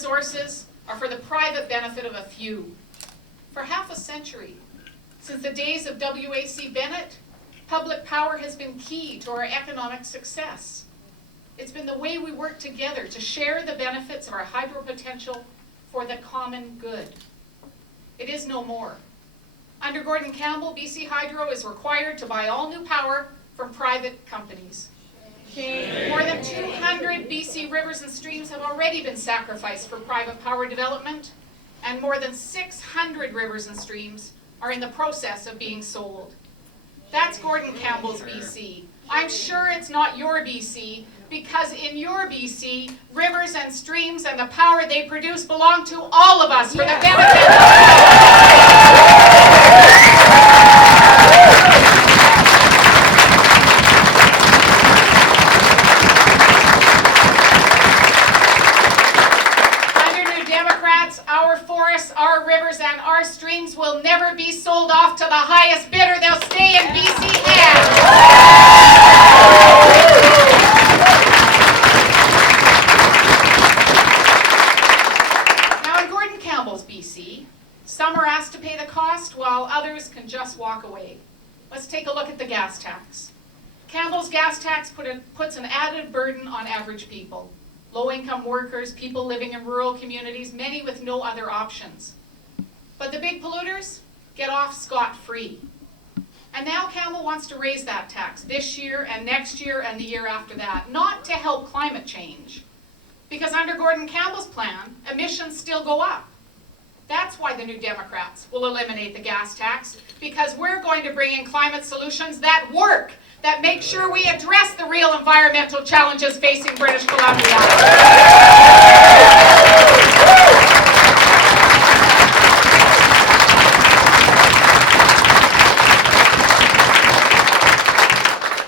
resources are for the private benefit of a few. For half a century, since the days of W.A.C. Bennett, public power has been key to our economic success. It's been the way we work together to share the benefits of our hydro potential for the common good. It is no more. Under Gordon Campbell, BC Hydro is required to buy all new power from private companies. More than 200 BC rivers and streams have already been sacrificed for private power development, and more than 600 rivers and streams are in the process of being sold. That's Gordon Campbell's BC. I'm sure it's not your BC, because in your BC, rivers and streams and the power they produce belong to all of us for the benefit of our forests, our rivers, and our streams will never be sold off to the highest bidder. They'll stay in BC hands. Now in Gordon Campbell's BC, some are asked to pay the cost while others can just walk away. Let's take a look at the gas tax. Campbell's gas tax puts an added burden on average people. Low-income workers, people living in rural communities, many with no other options. But the big polluters get off scot-free. And now Campbell wants to raise that tax this year and next year and the year after that, not to help climate change. Because under Gordon Campbell's plan, emissions still go up. That's why the New Democrats will eliminate the gas tax, because we're going to bring in climate solutions that work, that make sure we address the real environmental challenges facing British Columbia.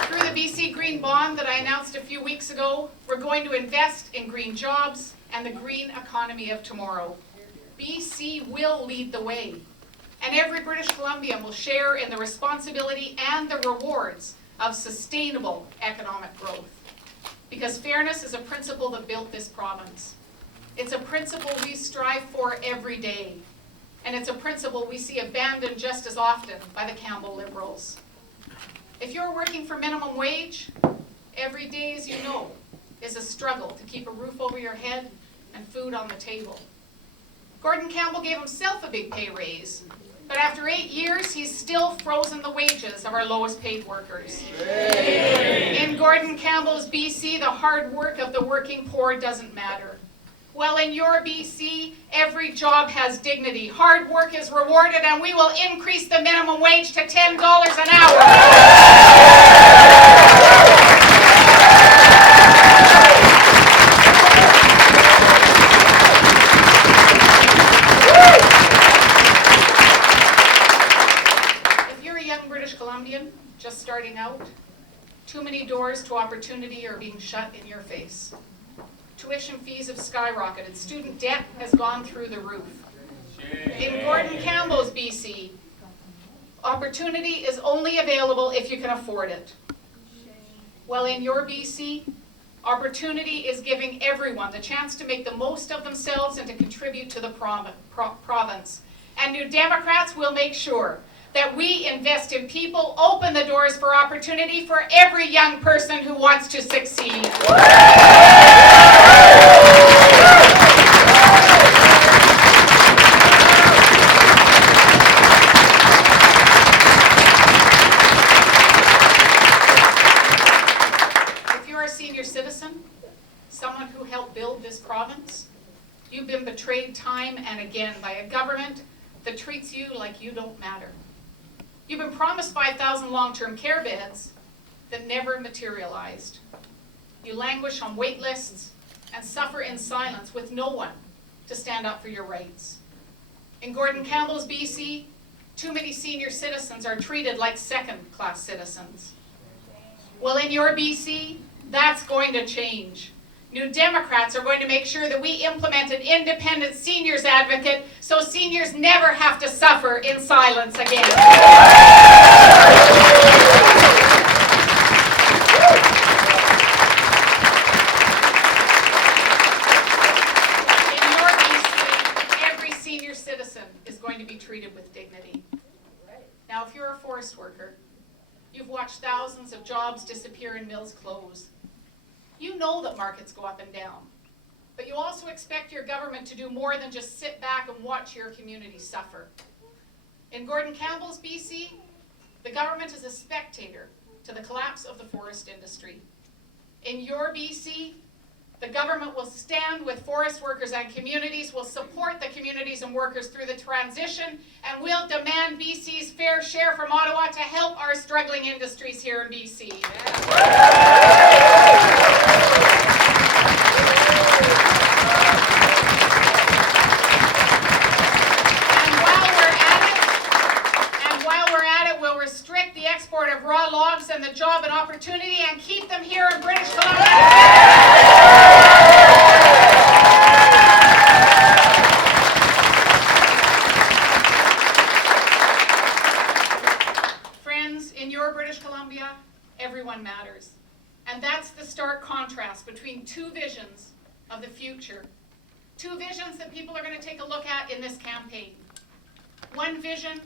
Through the BC Green Bond that I announced a few weeks ago, we're going to invest in green jobs and the green economy of tomorrow. BC will lead the way, and every British Columbian will share in the responsibility and the rewards of sustainable economic growth. Because fairness is a principle that built this province. It's a principle we strive for every day. And it's a principle we see abandoned just as often by the Campbell Liberals. If you're working for minimum wage, every day, as you know, is a struggle to keep a roof over your head and food on the table. Gordon Campbell gave himself a big pay raise, but after 8 years, he's still frozen the wages of our lowest paid workers. In Gordon Campbell's BC, the hard work of the working poor doesn't matter. Well, in your BC, every job has dignity. Hard work is rewarded, and we will increase the minimum wage to $10 an hour. Just starting out, too many doors to opportunity are being shut in your face. Tuition fees have skyrocketed. Student debt has gone through the roof. In Gordon Campbell's BC, opportunity is only available if you can afford it. Well, in your BC, opportunity is giving everyone the chance to make the most of themselves and to contribute to the province. And New Democrats will make sure that we invest in people, open the doors for opportunity for every young person who wants to succeed. If you're a senior citizen, someone who helped build this province, you've been betrayed time and again by a government that treats you like you don't matter. You've been promised 5,000 long-term care beds that never materialized. You languish on wait lists and suffer in silence with no one to stand up for your rights. In Gordon Campbell's BC, too many senior citizens are treated like second-class citizens. Well, in your BC, that's going to change. New Democrats are going to make sure that we implement an independent seniors advocate so seniors never have to suffer in silence again. In your to be treated with dignity. Now, if you're a forest worker, you've watched thousands of jobs disappear and mills close. You know that markets go up and down, but you also expect your government to do more than just sit back and watch your community suffer. In Gordon Campbell's BC, the government is a spectator to the collapse of the forest industry. In your BC, the government will stand with forest workers and communities, will support the communities and workers through the transition, and will demand BC's fair share from Ottawa to help our struggling industries here in BC. And while we're at it, we'll restrict the export of raw logs and the job and opportunity and keep them here in British Columbia. Everyone matters. And that's the stark contrast between two visions of the future. Two visions that people are going to take a look at in this campaign. One vision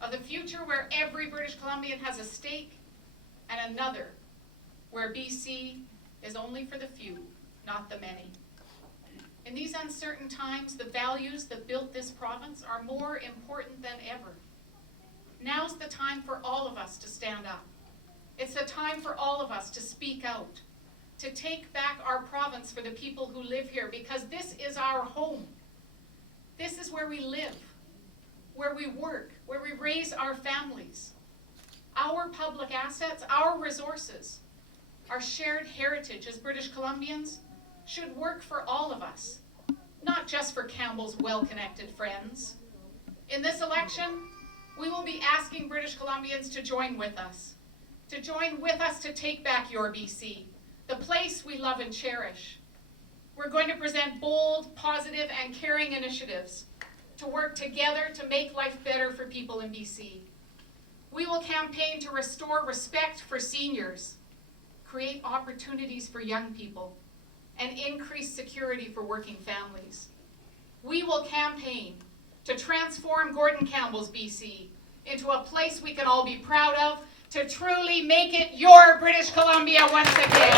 of the future where every British Columbian has a stake, and another where BC is only for the few, not the many. In these uncertain times, the values that built this province are more important than ever. Now's the time for all of us to stand up. It's the time for all of us to speak out, to take back our province for the people who live here, because this is our home. This is where we live, where we work, where we raise our families. Our public assets, our resources, our shared heritage as British Columbians should work for all of us, not just for Campbell's well-connected friends. In this election, we will be asking British Columbians to join with us to take back your BC, the place we love and cherish. We're going to present bold, positive, and caring initiatives to work together to make life better for people in BC. We will campaign to restore respect for seniors, create opportunities for young people, and increase security for working families. We will campaign to transform Gordon Campbell's BC into a place we can all be proud of, to truly make it your British Columbia once again.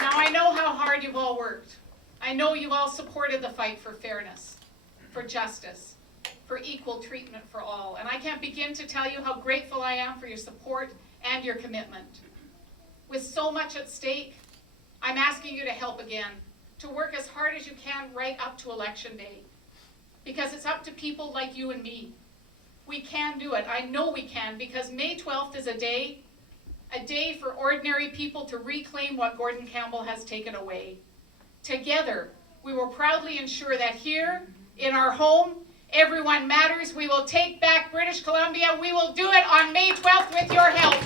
Now, I know how hard you've all worked. I know you've all supported the fight for fairness, for justice, for equal treatment for all. And I can't begin to tell you how grateful I am for your support and your commitment. With so much at stake, I'm asking you to help again, to work as hard as you can right up to Election Day. Because it's up to people like you and me. We can do it. I know we can, because May 12th is a day for ordinary people to reclaim what Gordon Campbell has taken away. Together, we will proudly ensure that here, in our home, everyone matters. We will take back British Columbia. We will do it on May 12th with your help.